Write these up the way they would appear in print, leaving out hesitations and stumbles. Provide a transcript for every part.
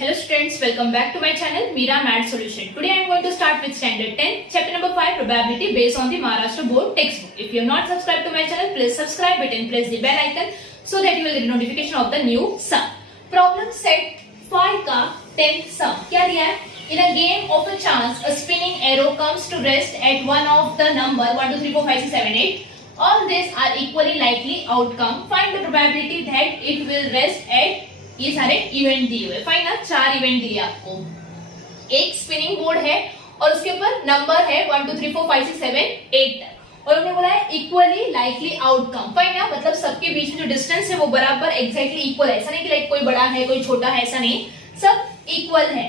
Hello students, welcome back to my channel Meera Math Solution. Today I am going to start with standard 10, chapter number 5, probability based on the Maharashtra board textbook. If you have not subscribed to my channel, please subscribe it and press the bell icon so that you will get notification of the new sum. Problem set 5 का 10th sum. क्या दिया है? In a game of a chance, a spinning arrow comes to rest at one of the number 1, 2, 3, 4, 5, 6, 7, 8. All these are equally likely outcome. Find the probability that it will rest at ये सारे event दिए हुए fine ना 4 event दिए आपको। एक spinning board है और उसके ऊपर नंबर है 1 2 3 4 5 6 7 8 तक और उन्होंने बोला है इक्वली लाइकली आउटकम फाइन ना मतलब सबके बीच में जो डिस्टेंस है वो बराबर एग्जैक्टली इक्वल है। ऐसा नहीं कि लाइक कोई बड़ा है कोई छोटा है, ऐसा नहीं, सब इक्वल है।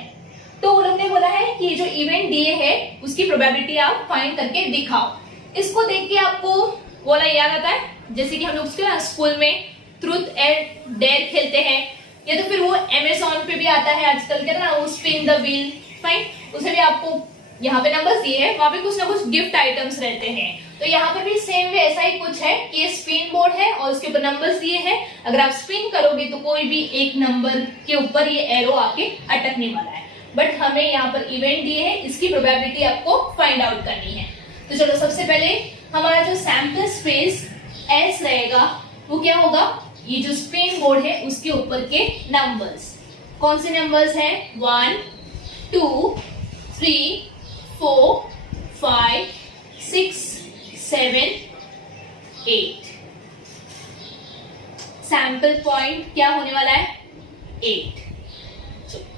तो उन लोगों ने बोला है कि जो इवेंट दिए है उसकी प्रोबेबिलिटी आप फाइंड करके दिखाओ। इसको देख के आपको बोला याद आता है जैसे कि हम लोग स्कूल में ट्रूथ एंड डेयर खेलते हैं या तो फिर वो Amazon पे भी आता है आजकल के ना वो स्पिन द व्हील फाइन, उसे भी आपको यहाँ पे नंबर्स दिए हैं, वहां पे कुछ ना कुछ गिफ्ट आइटम्स रहते हैं। तो यहाँ पर भी सेम वे ऐसा ही कुछ है कि ये स्पिन बोर्ड है और उसके ऊपर नंबर्स दिए हैं। अगर आप स्पिन करोगे तो कोई भी एक नंबर के ऊपर ये एरो आके अटकने वाला है, बट हमें यहाँ पर इवेंट दिए है, इसकी प्रोबेबिलिटी आपको फाइंड आउट करनी है। तो चलो सबसे पहले हमारा जो सैंपल स्पेस S रहेगा वो क्या होगा, ये जो स्पिन बोर्ड है उसके ऊपर के नंबर्स कौन से नंबर्स हैं 1 2 3 4 5 6 7 8। सैंपल पॉइंट क्या होने वाला है 8।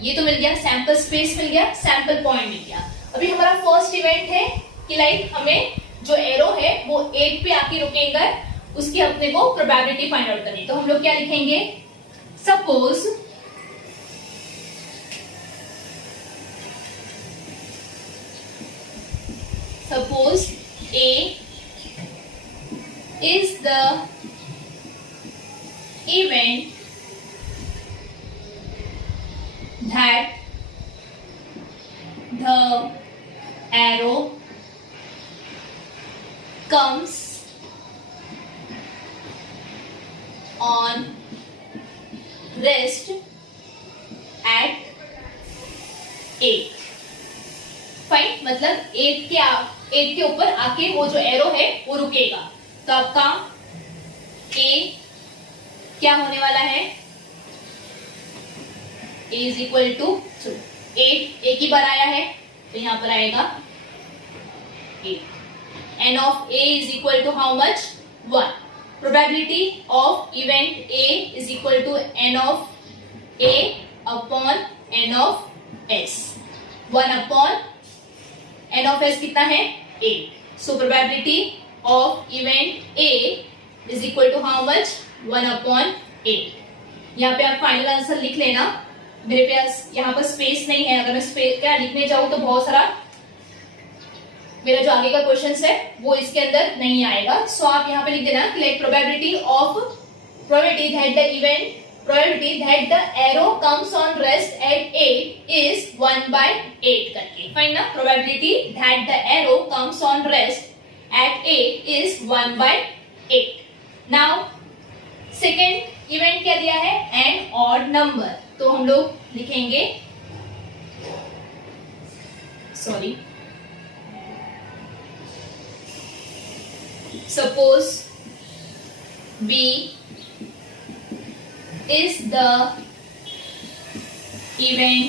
ये तो मिल गया, सैंपल स्पेस मिल गया, सैंपल पॉइंट मिल गया। अभी हमारा फर्स्ट इवेंट है कि लाइक हमें जो एरो है वो 8 पे आके रुकेगा, उसकी अपने को प्रोबेबिलिटी फाइंड आउट करनी। तो हम लोग क्या लिखेंगे, suppose A is the event that the arrow comes on rest at 8 fine, मतलब 8 के ऊपर आके वो जो एरो है वो रुकेगा। तो आपका A क्या होने वाला है, A इज इक्वल टू 8, एक ही बार आया है तो यहाँ पर आएगा 8। N of A is equal to how much 1। Probability of event A is equal to n of A upon n of S। 1 upon n of S कितना है 8। So probability of event A is equal to how much 1 upon 8। यहाँ पे आप final answer लिख लेना। मेरे पास यहाँ पर स्पेस नहीं है, अगर मैं स्पेस क्या लिखने जाऊँ तो बहुत सारा मेरा जो आगे का क्वेश्चन है वो इसके अंदर नहीं आएगा। सो आप यहाँ पे लिख देना कि like probability that the arrow comes on rest at 8 is 1/8 करके फाइन ना। Probability that the arrow comes on rest at 8 is 1/8। Now second event क्या दिया है, एन ऑड नंबर। तो हम लोग लिखेंगे Suppose B is the event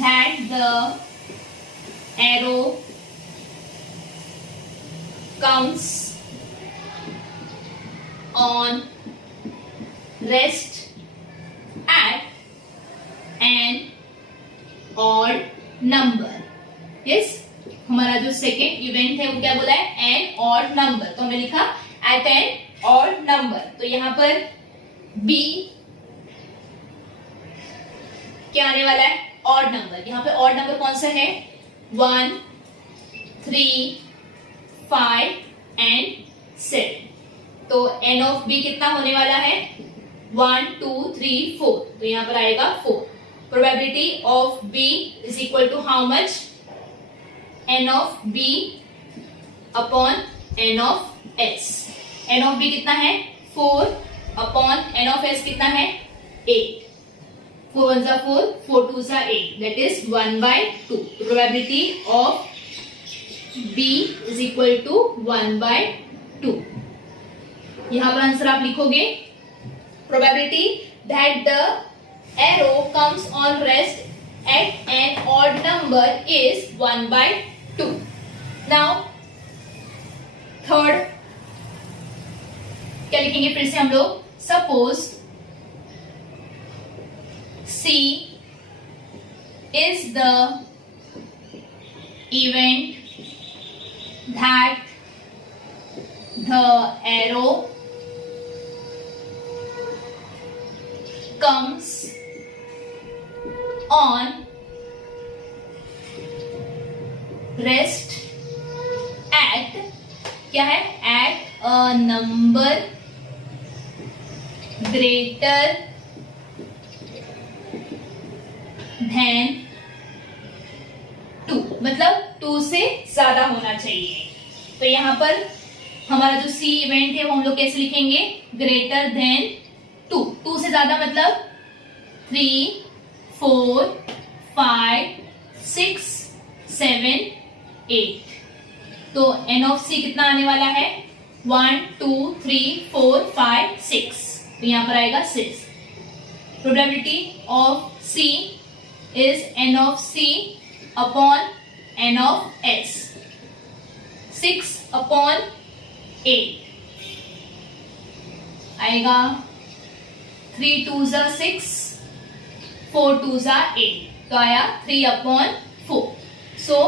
that the arrow comes on rest at an odd number। Yes, हमारा जो second event है वो क्या बोला है, एन ऑड नंबर। तो हमने लिखा एट एन ऑड नंबर। तो यहाँ पर बी क्या आने वाला है, ऑड नंबर। यहाँ पे ऑड नंबर कौन सा है 1 3 5 एंड 7। तो एन ऑफ बी कितना होने वाला है 1 2 3 4। तो यहाँ पर आएगा 4। Probability of B is equal to how much n of b upon n of s। n of b कितना है 4 अपॉन n of s कितना है 8। 4 1 जा 4, 4 2 जा 8, that is 1/2. Probability of B is equal to 1/2. यहाँ पर आंसर आप लिखोगे probability that the arrow comes on rest at an odd number is 1/2. Now third क्या लिखेंगे फिर से हम लोग, suppose C is the event that the arrow comes on rest at क्या है, at a number greater than 2, मतलब 2 से ज्यादा होना चाहिए। तो यहां पर हमारा जो सी इवेंट है वो हम लोग कैसे लिखेंगे, ग्रेटर देन 2, 2 से ज्यादा मतलब 3 4 5 6 7 8। तो n ऑफ c कितना आने वाला है, 1 2 3 4 5 6, तो यहां पर आएगा 6। Probability of c is n of c upon n of s, 6 upon 8 आएगा, 3 2 जा 6, 4 2 जा 8, तो आया 3 upon 4। So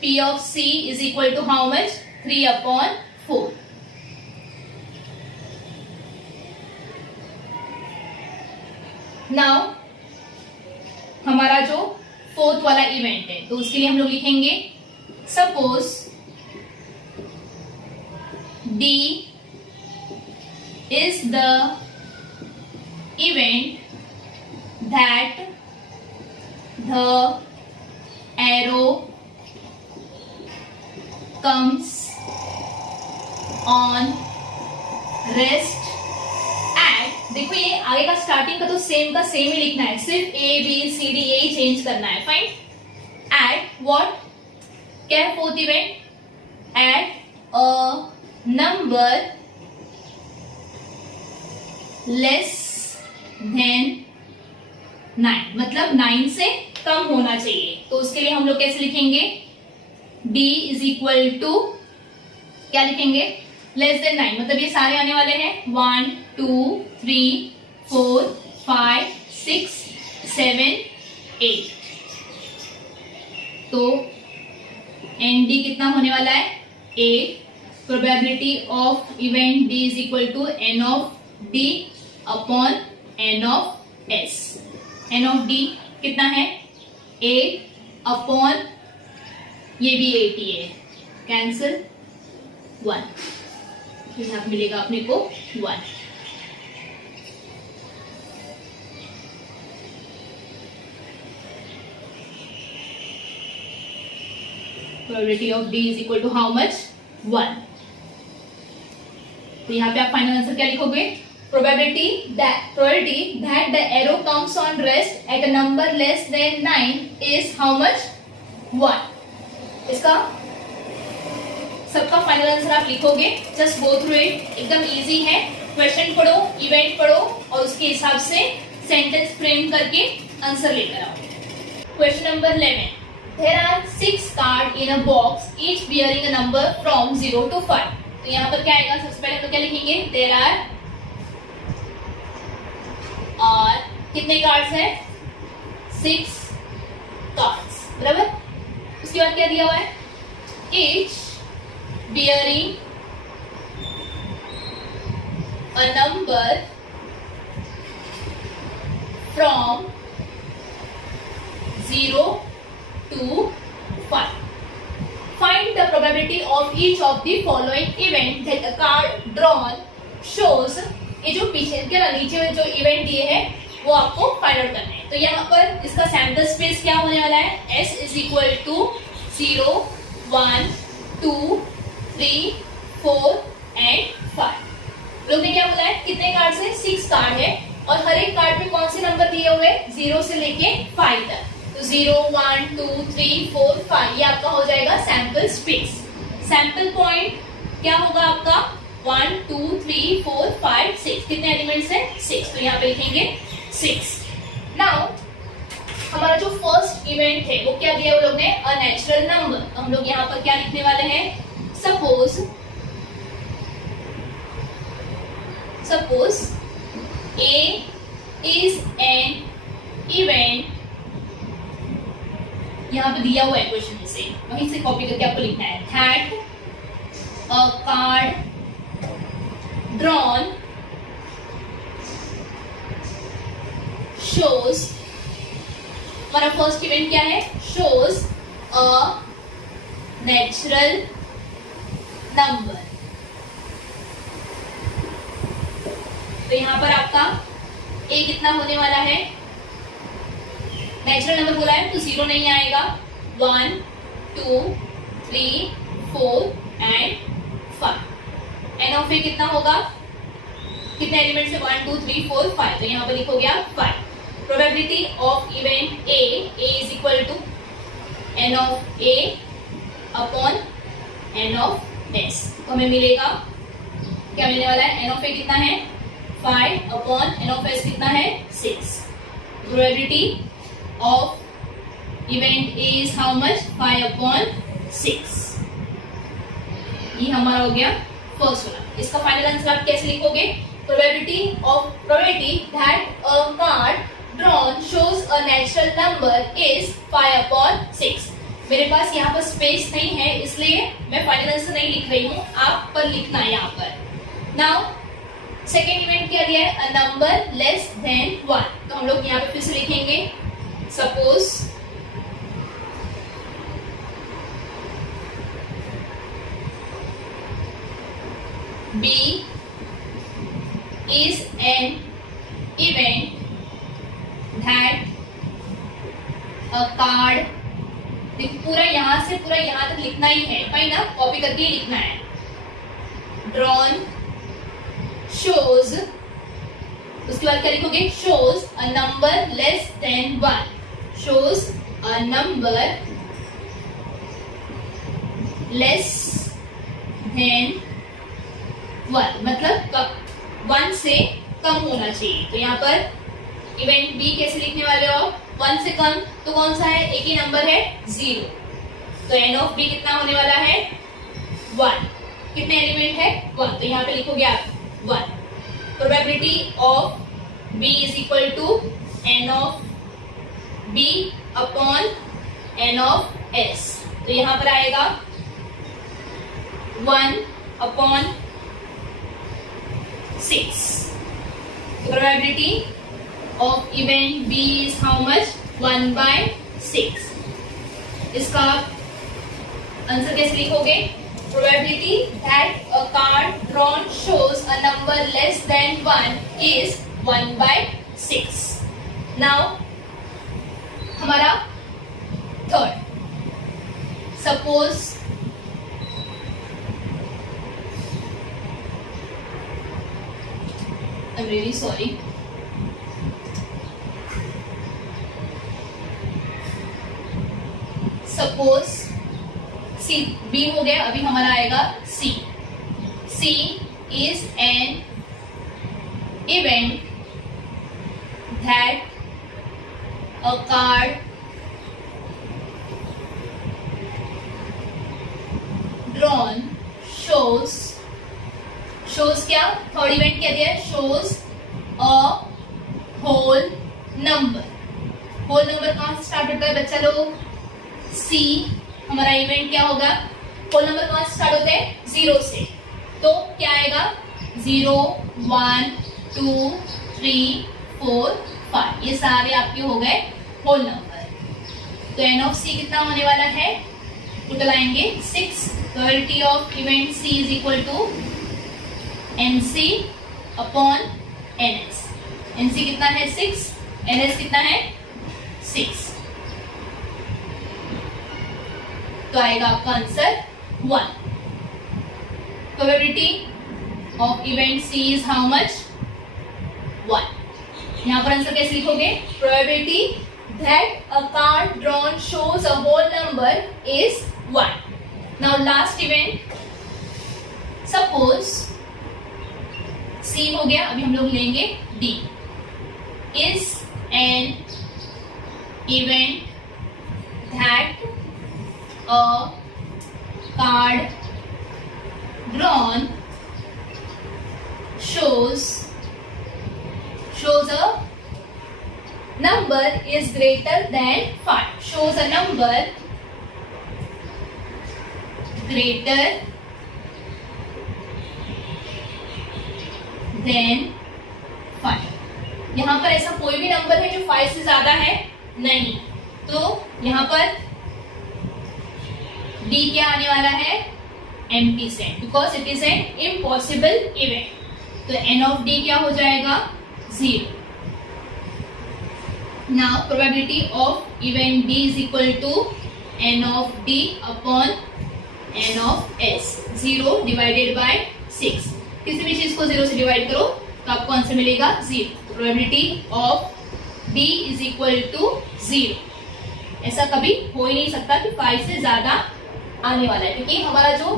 P of C is equal to how much, 3 upon 4। Now हमारा जो फोर्थ वाला इवेंट है तो उसके लिए हम लोग लिखेंगे, suppose D is the event that the arrow comes on rest at, देखो ये आगे का स्टार्टिंग का तो सेम का सेम ही लिखना है, सिर्फ A B C D यही चेंज करना है, फाइन। एट व्हाट, क्या है fourth event, at a number less than 9, मतलब 9 से कम होना चाहिए। तो उसके लिए हम लोग कैसे लिखेंगे, D इज इक्वल टू क्या लिखेंगे, लेस देन 9, मतलब ये सारे आने वाले हैं 1 2 3 4 5 6 7 8। तो ND कितना होने वाला है, 8। Probability of event D is equal to N of D upon N of S। N of D कितना है, 8 अपॉन ये भी 8 ही है, कैंसिल 1, यहाँ मिलेगा अपने को 1। Probability of D is equal to how much, 1। तो यहाँ पे आप फाइनल आंसर क्या लिखोगे, probability that the arrow comes on rest at a number less than 9 is how much, 1। इसका सबका फाइनल आंसर आप लिखोगे, जस्ट गो थ्रू इट, एकदम इजी है। क्वेश्चन पढ़ो, इवेंट पढ़ो और उसके हिसाब से सेंटेंस फ्रेम करके आंसर लेकर आओ। Question number 11, there are 6 cards in a box each bearing a number from 0 to 5। तो यहाँ पर क्या आएगा, सबसे पहले हम लोग क्या लिखेंगे, there are और कितने कार्ड्स हैं, 6 कार्ड्स, बराबर। उसके बाद क्या दिया हुआ है, each bearing a number from 0 to 5। Find the probability of each of the following event that a card drawn shows। ये जो पीछे क्या नीचे में जो इवेंट दिए हैं वो आपको फाइंड आउट करने हैं। तो यहाँ पर इसका सैंपल स्पेस क्या होने वाला है, S is equal to 0 1 2 3 4 and 5। लोग ने क्या बोला है, कितने कार्ड है, 6 कार्ड है और हर एक कार्ड में कौन से नंबर दिए हुए, 0 से लेके 5 तक, तो 0 1 2 3 4 5 ये आपका हो जाएगा सैंपल स्पेस। सैंपल पॉइंट क्या होगा आपका 1 2 3 4 5 6, कितने एलिमेंट्स हैं 6, तो यहाँ पे लिखेंगे 6। नाउ हमारा जो फर्स्ट इवेंट है वो क्या दिया वो लोग ने, अ नेचुरल नंबर, तो हम लोग यहाँ पर क्या लिखने वाले हैं, suppose A is an event, यहाँ पे दिया हुआ है क्वेश्चन में से, वहीं से कॉपी करके आपको लिखना है, that a card drawn shows, हमारा फर्स्ट इवेंट क्या है, shows a natural number। तो यहाँ पर आपका a कितना होने वाला है, नेचुरल नंबर बोला है तो 0 नहीं आएगा, 1 2 3 4 एंड 5। एन ऑफ ए कितना होगा, कितने एलिमेंट्स है 1 2 3 4 5, तो यहाँ पर लिखोगे आप 5। Probability of event A is equal to N of A upon N of S, तो हमें मिलेगा क्या मिलने वाला है, एन ऑफ ए कितना है 5 अपॉन एन ऑफ एस कितना है 6। Probability of event A is how much, 5 upon 6। ये हमारा हो गया फर्स्ट वाला। इसका फाइनल आंसर आप कैसे लिखोगे, probability that a card drawn shows a natural number is 5 upon 6। मेरे पास यहाँ पर स्पेस नहीं है इसलिए मैं फाइनल आंसर नहीं लिख रही हूँ, आप पर लिखना है यहाँ पर। नाउ सेकेंड इवेंट क्या दिया है, अ नंबर लेस देन 1, तो हम लोग यहाँ पे फिर से लिखेंगे, suppose B is an event that a card, देखो पूरा यहाँ से पूरा यहाँ तक लिखना ही है, फाइन ना, कॉपी करके ही लिखना है, drawn shows, उसके बाद क्या लिखोगे, shows a number less than 1, shows a number less than 1, मतलब 1 से कम होना चाहिए। तो यहाँ पर इवेंट बी कैसे लिखने वाले हो, 1 से कम तो कौन सा है, एक ही नंबर है 0, तो एन ऑफ बी कितना होने वाला है 1, कितने एलिमेंट है 1, तो यहाँ पे लिखोगे आप 1। Probability of B is equal to N of B upon N of S, तो यहाँ पर आएगा 1 upon 6। Probability of event B is how much, 1/6। इसका आंसर कैसे लिखोगे, probability that a card drawn shows a number less than 1 is 1/6। Now हमारा third, suppose I'm really sorry, suppose C, B हो गया, अभी हमारा आएगा C. C is an event that a card drawn shows, shows क्या, third event क्या दिया है, shows a whole number. Whole number कहां से स्टार्ट होता है बच्चा लोग, सी हमारा इवेंट क्या होगा, होल नंबर कहां से स्टार्ट होते हैं 0 से, तो क्या आएगा 0 1 2 3 4 5, ये सारे आपके हो गए होल नंबर। तो एन ऑफ सी कितना होने वाला है, टोटल आएंगे 6। Probability of event C is equal to NC upon NS। NC कितना है 6, NS कितना है 6, तो आएगा आपका answer 1। Probability of event C is how much, 1। यहाँ पर आंसर कैसे लिखोगे? Probability that a card drawn shows a whole number is 1. Now last event, suppose C हो गया, अभी हम लोग लेंगे D. Is an event that a card drawn shows a number is greater than 5. Shows a number greater than 5. यहाँ पर ऐसा कोई भी नंबर है जो 5 से ज्यादा है? नहीं. तो यहाँ पर D क्या आने वाला है? Empty set, because it is an impossible event. तो n of d क्या हो जाएगा? 0. Now probability of event d is equal to n of d upon n of s. 0 divided by 6. किसी भी चीज को 0 से डिवाइड करो तो आपको आंसर मिलेगा 0. Probability of d is equal to 0. ऐसा कभी हो ही नहीं सकता कि 5 से ज्यादा आने वाला है, क्योंकि हमारा जो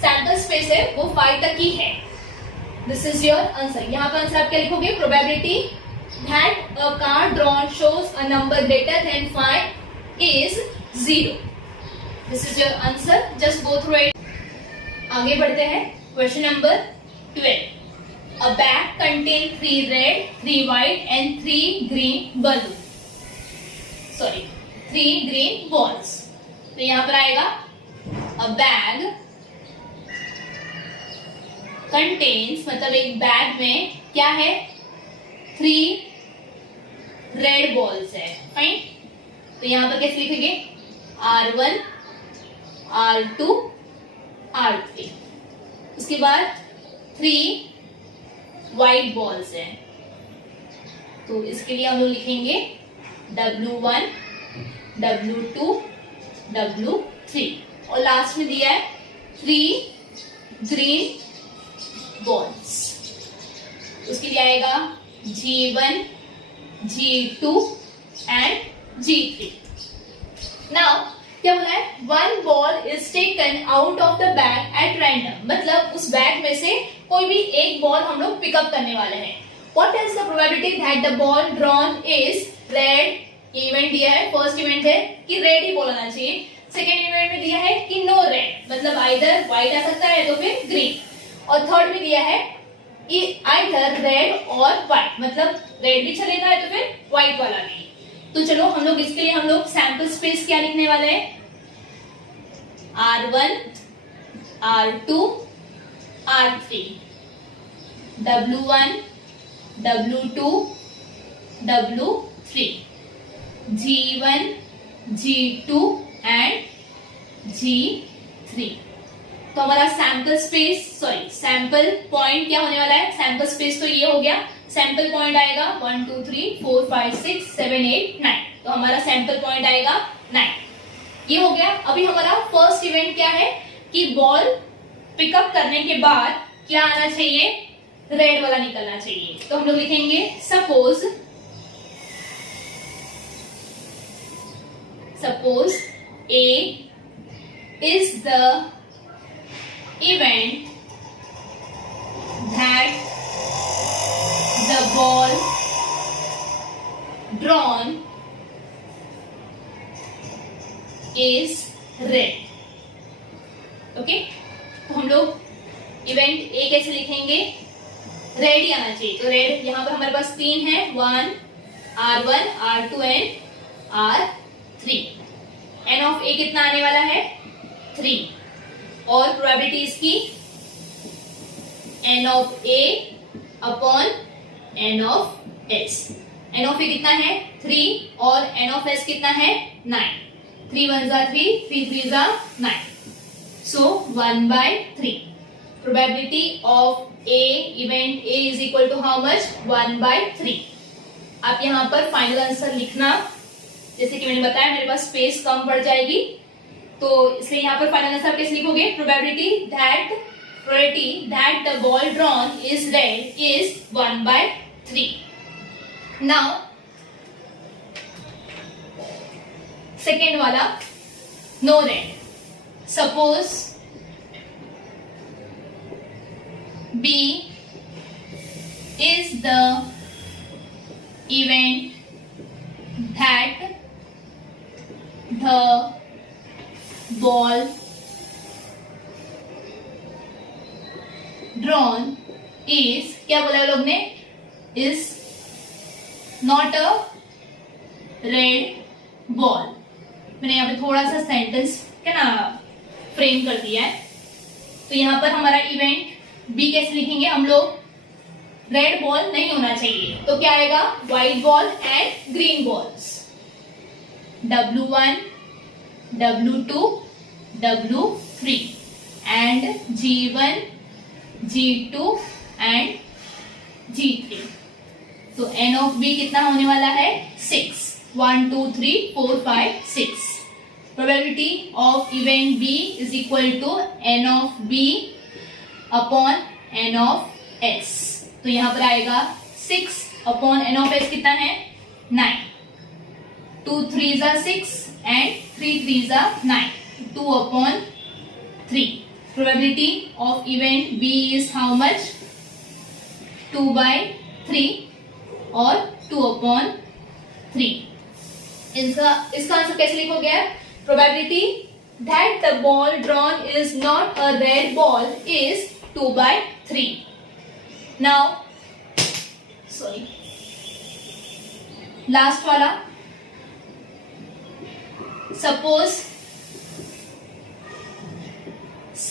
सैंपल स्पेस है वो 5 तक ही है. This is your answer. यहाँ पर आंसर आप क्या लिखोगे? Probability that a card drawn shows a number greater than 5 is 0. This is your answer. Just go through it. आगे बढ़ते हैं. Question number 12. A bag contain 3 red, 3 white and 3 green balloon. Sorry, 3 green balls. तो यहाँ पर आएगा अ bag contains, मतलब एक bag में क्या है? 3 रेड बॉल्स है. फाइन. तो यहां पर कैसे लिखेंगे? R1, R2, R3. उसके बाद 3 व्हाइट बॉल्स है, तो इसके लिए हम लोग लिखेंगे W1, W2, W3. और लास्ट में दिया है 3 ग्रीन बॉल्स. उसके लिए आएगा G1, G2 and G3. Now क्या बोला है? 1 ball is taken out of the bag at random. मतलब उस बैग में से कोई भी एक बॉल हम लोग पिकअप करने वाले हैं. What is the probability that the ball drawn is red? Event दिया है, फर्स्ट इवेंट है कि रेड ही बॉल आना चाहिए. सेकेंड इवेंट में दिया है कि नो रेड, मतलब आइदर व्हाइट आ सकता है तो फिर ग्रीन. और थर्ड में दिया है आइदर रेड और व्हाइट, मतलब रेड भी चलेगा है तो फिर व्हाइट वाला भी. तो चलो हम लोग इसके लिए हम लोग सैंपल स्पेस क्या लिखने वाले हैं? R1, R2, R3, W1, W2, W3, G1, G2 and G3. तो हमारा sample space, sorry sample point क्या होने वाला है? सैंपल स्पेस तो ये हो गया. सैंपल पॉइंट आएगा 1 2 3 4 5 6 7 8 9. तो हमारा सैंपल पॉइंट आएगा 9. ये हो गया. अभी हमारा फर्स्ट इवेंट क्या है कि बॉल पिकअप करने के बाद क्या आना चाहिए? रेड वाला निकलना चाहिए. तो हम लोग लिखेंगे suppose A is the event that the ball drawn is red. Okay, तो हम लोग इवेंट ए कैसे लिखेंगे? रेड ही आना चाहिए. तो रेड यहाँ पर हमारे पास 3 है, 1 R1, R2 and R3. n of A कितना आने वाला है? 3. और प्रोबेबिलिटी इसकी n of A upon n of S. n of A कितना है? 3 और n ऑफ एस कितना है? 9. 3 1 जा 3, 3 3 जा 9. So 1/3. Probability of a event A is equal to how much? 1/3. आप यहाँ पर फाइनल आंसर लिखना. जैसे कि मैंने बताया मेरे पास स्पेस कम पड़ जाएगी, तो इसलिए यहाँ पर फाइनल आंसर कैसे लिखोगे? Probability that the ball drawn is red is 1/3. Now second वाला no red. Suppose B is the event that the ball drawn is, क्या बोला है लोग ने, is not a red ball. मैंने यहाँ पे थोड़ा सा सेंटेंस क्या ना फ्रेम कर दिया है. तो यहाँ पर हमारा इवेंट बी कैसे लिखेंगे हम लोग, रेड बॉल नहीं होना चाहिए, तो क्या आएगा, white ball and green balls. W1, W2, W3 and G1, G2 and G3. तो N of B कितना होने वाला है, 6. 1 2 3 4 5 6. Probability of event B is equal to N of B upon N of S. तो यहां पर आएगा 6 अपॉन N of S कितना है, 9. 2 3s are 6 and 3 3s are 9. 2 upon 3. Probability of event B is how much, 2 by 3 और 2 upon 3. इसका answer कैसे लिखोगे, probability that the ball drawn is not a red ball is 2 by 3. Now, sorry, last वाला, suppose C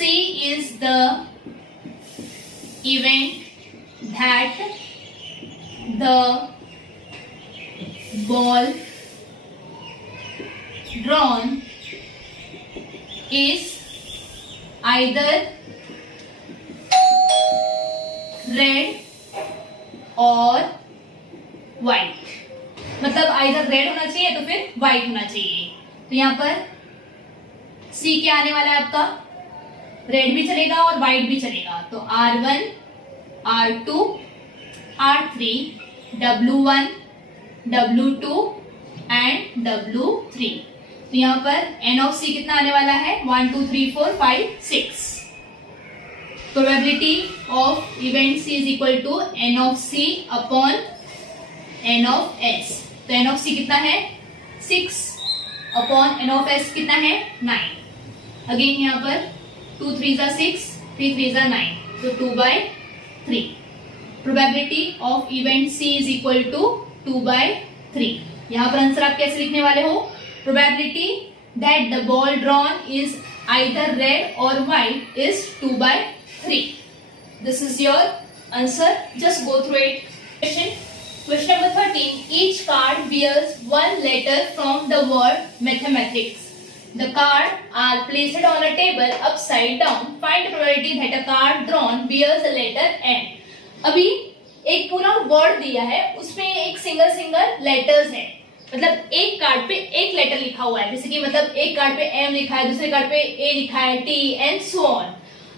is the event that the ball drawn is either red और white. मतलब either red होना चाहिए तो फिर white होना चाहिए. तो यहाँ पर सी क्या आने वाला है आपका, रेड भी चलेगा और व्हाइट भी चलेगा. तो R1, R2, R3, W1, W2 and W3. तो यहाँ पर N of C कितना आने वाला है, 1 2 3 4 5 6. Probability of event C is equal to N of C upon N of S. तो N of C कितना है, 6 upon N of S कितना है, 9. अगेन यहाँ पर 2 3s are 6, 3 3s are 9. तो 2 by 3. Probability of event C is equal to 2 by 3. यहाँ पर आंसर आप कैसे लिखने वाले हो, probability that the ball drawn is either red or white is 2 by 3. This is your answer. Just go through it. Question number 13. Each card bears one letter from the word mathematics. The cards are placed on a table upside down. Find the probability that a card drawn bears the letter N. अभी एक पूरा word दिया है, उसमें एक single letters है. मतलब एक कार्ड पे एक लेटर लिखा हुआ है, जैसे कि मतलब एक कार्ड पे M लिखा है, दूसरे कार्ड पे A लिखा है, T एंड सो ऑन.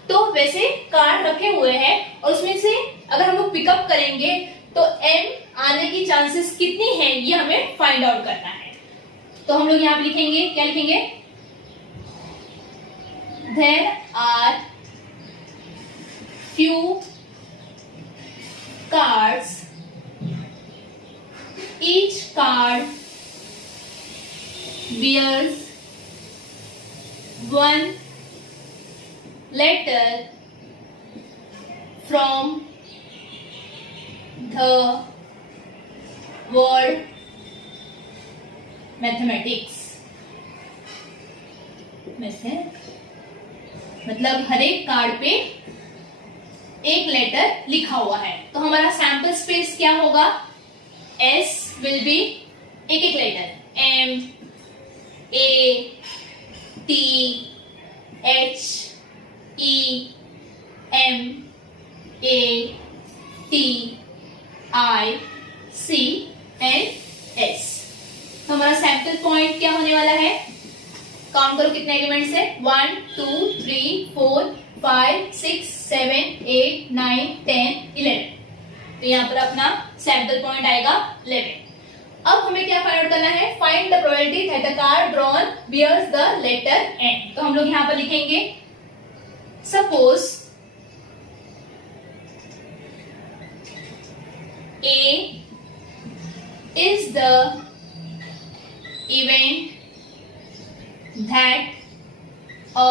तो वैसे कार्ड रखे हुए हैं और उसमें से अगर हम लोग पिकअप करेंगे तो M आने की चांसेस कितनी है, ये हमें फाइंड आउट करना है. तो हम लोग यहाँ पे लिखेंगे, क्या लिखेंगे, there are few cards, each card bears one letter from the word mathematics. मतलब हर एक कार्ड पे एक लेटर लिखा हुआ है. तो हमारा सैंपल स्पेस क्या होगा, S विल बी एक एक letter, M, A, T, H, E, M, A, T, I, C and S. तो हमारा सैंपल पॉइंट क्या होने वाला है, काउंट करो कितने एलिमेंट्स है, 1 2 3 4 5 6 7 8 9 10 11. तो यहाँ पर अपना सेंट्रल पॉइंट आएगा 11। अब हमें क्या फाइंड आउट करना है, find the probability that the card drawn bears the letter N. तो हम लोग यहां पर लिखेंगे suppose A is the event that a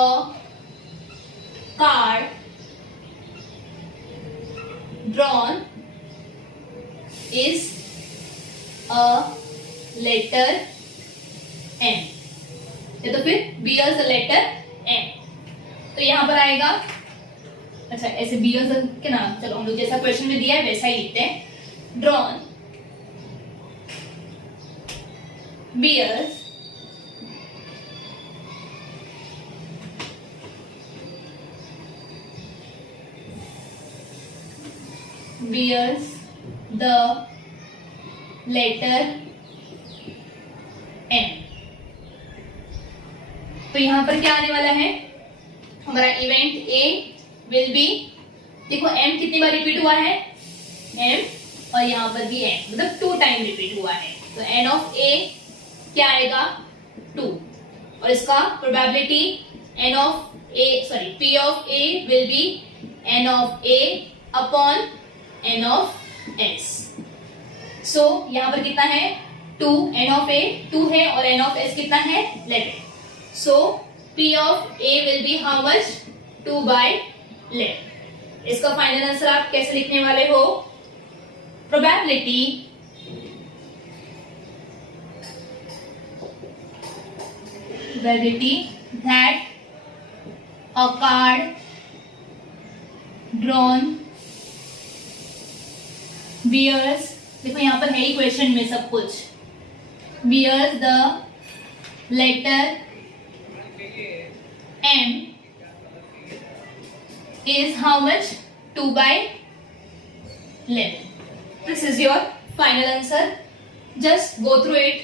card drawn is a letter M, या तो फिर bears the letter M। तो यहां पर आएगा, अच्छा ऐसे bears के ना, चलो हम लोग जैसा क्वेश्चन में दिया है वैसा ही लिखते हैं। drawn bears the letter M। तो यहां पर क्या आने वाला है, हमारा इवेंट A विल बी, देखो M कितनी बार रिपीट हुआ है, M, और यहां पर भी M, मतलब 2 टाइम रिपीट हुआ है। तो N ऑफ A क्या आएगा 2, और इसका probability N of A, sorry P of A will be N of A upon N of S। सो यहां पर कितना है 2, N ऑफ A 2 है और N ऑफ S कितना है 11। सो P of A will be how much 2/11। इसका फाइनल आंसर आप कैसे लिखने वाले हो, probability that a card drawn bears, देखो यहां पर है ही क्वेश्चन में सब कुछ, bears the letter M is how much 2/11। This is your final answer. Just go through it.